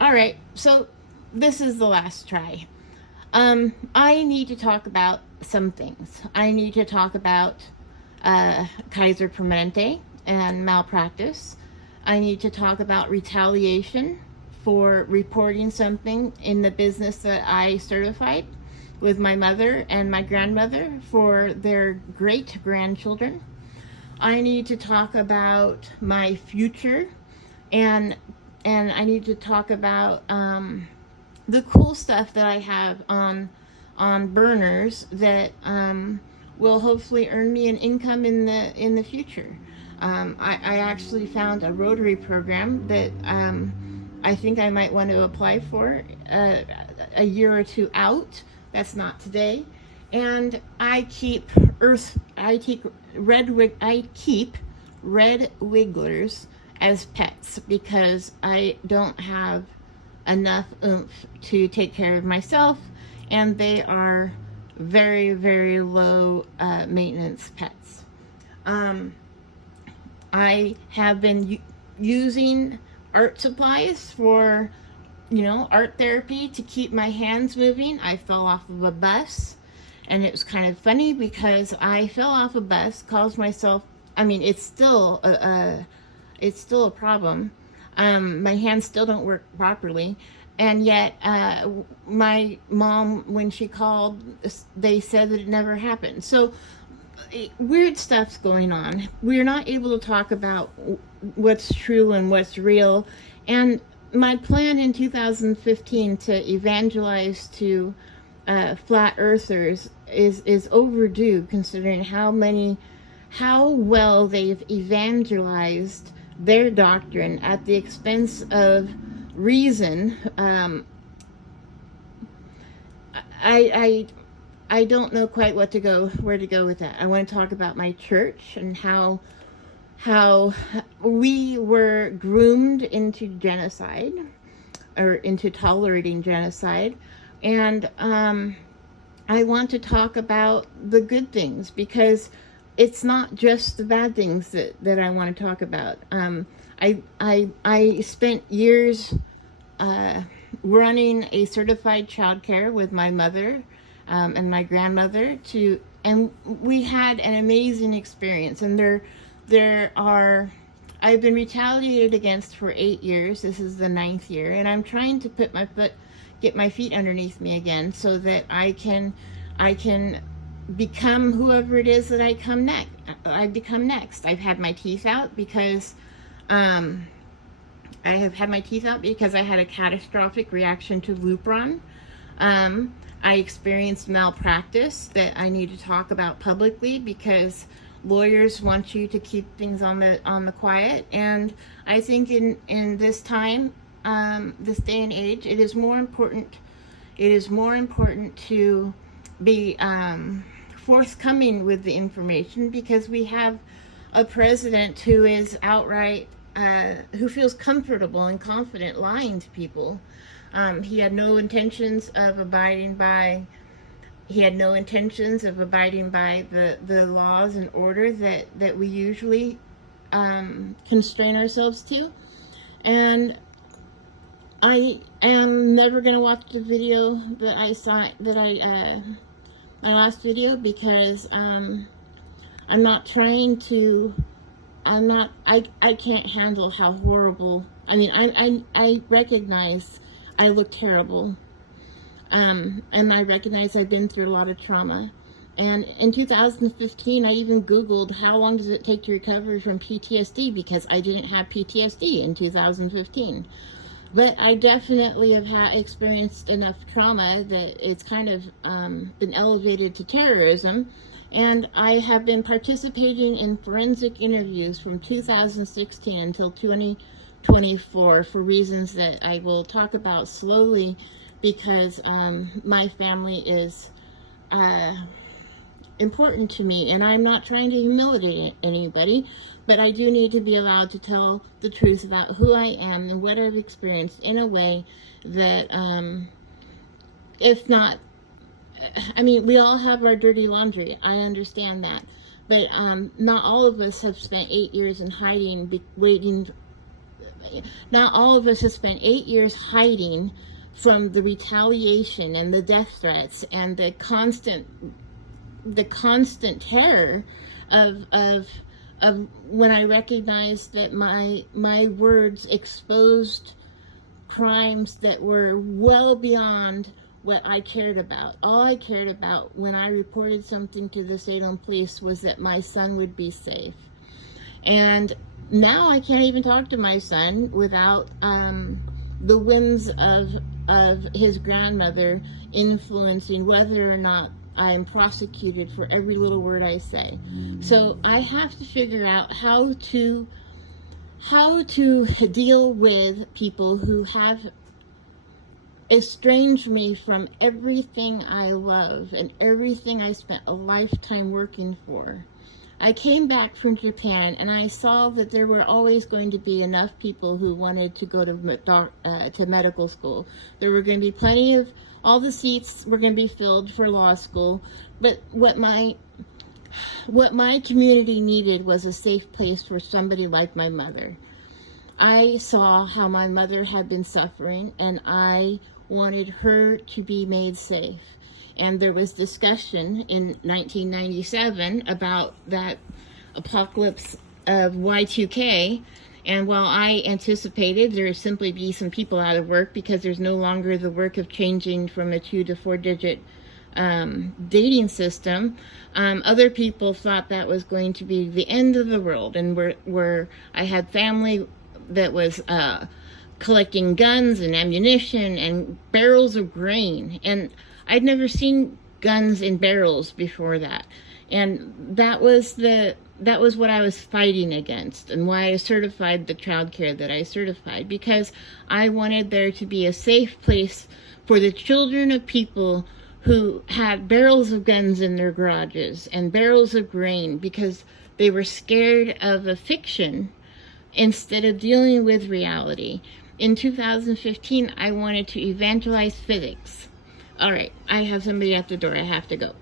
All right, so this is the last try. I need to talk about some things. I need to talk about Kaiser Permanente and malpractice. I need to talk about retaliation for reporting something in the business that I certified with my mother and my grandmother for their great grandchildren. I need to talk about my future, and I need to talk about the cool stuff that I have on burners that will hopefully earn me an income in the future. I actually found a Rotary program that I think I might want to apply for a year or two out. That's not today. And I keep red wigglers as pets because I don't have enough oomph to take care of myself, and they are very, very low maintenance pets. I have been using art supplies for, art therapy to keep my hands moving. I fell off of a bus, and it was kind of funny because I fell off a bus, caused myself. I mean, it's still it's still a problem. My hands still don't work properly, and yet my mom, when she called, they said that it never happened. So weird stuff's going on. We're not able to talk about what's true and what's real. And my plan in 2015 to evangelize to flat earthers is overdue, considering how well they've evangelized their doctrine at the expense of reason. I don't know quite where to go with that. I want to talk about my church and how we were groomed into genocide, or into tolerating genocide, and I want to talk about the good things, because it's not just the bad things that I want to talk about. I spent years running a certified childcare with my mother and my grandmother, and we had an amazing experience. And I've been retaliated against for 8 years. This is the 9th year, and I'm trying to get my feet underneath me again, so that I can become whoever it is that I become next. I've had my teeth out because I had a catastrophic reaction to Lupron. I experienced malpractice that I need to talk about publicly, because lawyers want you to keep things on the quiet. And I think in this time, this day and age, it is more important to be forthcoming with the information, because we have a president who is outright who feels comfortable and confident lying to people. He had no intentions of abiding by the laws and order that we usually constrain ourselves to. And I am never going to watch the video that I saw, my last video, because I can't handle how horrible. I mean, I recognize I look terrible. And I recognize I've been through a lot of trauma. And in 2015, I even Googled how long does it take to recover from PTSD, because I didn't have PTSD in 2015. But I definitely have experienced enough trauma that it's kind of been elevated to terrorism. And I have been participating in forensic interviews from 2016 until 2024 for reasons that I will talk about slowly, because my family is important to me, and I'm not trying to humiliate anybody, but I do need to be allowed to tell the truth about who I am and what I've experienced in a way that, if not, I mean, we all have our dirty laundry. I understand that. But not all of us have spent 8 years in hiding, waiting not all of us have spent 8 years hiding from the retaliation and the death threats and the constant terror of when I recognized that my words exposed crimes that were well beyond what I cared about. All I cared about when I reported something to the Salem police was that my son would be safe. And now I can't even talk to my son without the whims of his grandmother influencing whether or not I am prosecuted for every little word I say. So I have to figure out how to deal with people who have estranged me from everything I love and everything I spent a lifetime working for. I came back from Japan and I saw that there were always going to be enough people who wanted to go to medical school. There were going to be plenty of, all the seats were going to be filled for law school, but what my community needed was a safe place for somebody like my mother. I saw how my mother had been suffering and I wanted her to be made safe. And there was discussion in 1997 about that apocalypse of Y2K. And while I anticipated there would simply be some people out of work because there's no longer the work of changing from a 2 to 4 digit dating system, other people thought that was going to be the end of the world. And where I had family that was collecting guns and ammunition and barrels of grain. And I'd never seen guns in barrels before that. And that was what I was fighting against and why I certified the child care that I certified, because I wanted there to be a safe place for the children of people who had barrels of guns in their garages and barrels of grain because they were scared of a fiction instead of dealing with reality. In 2015, I wanted to evangelize physics. All right, I have somebody at the door. I have to go.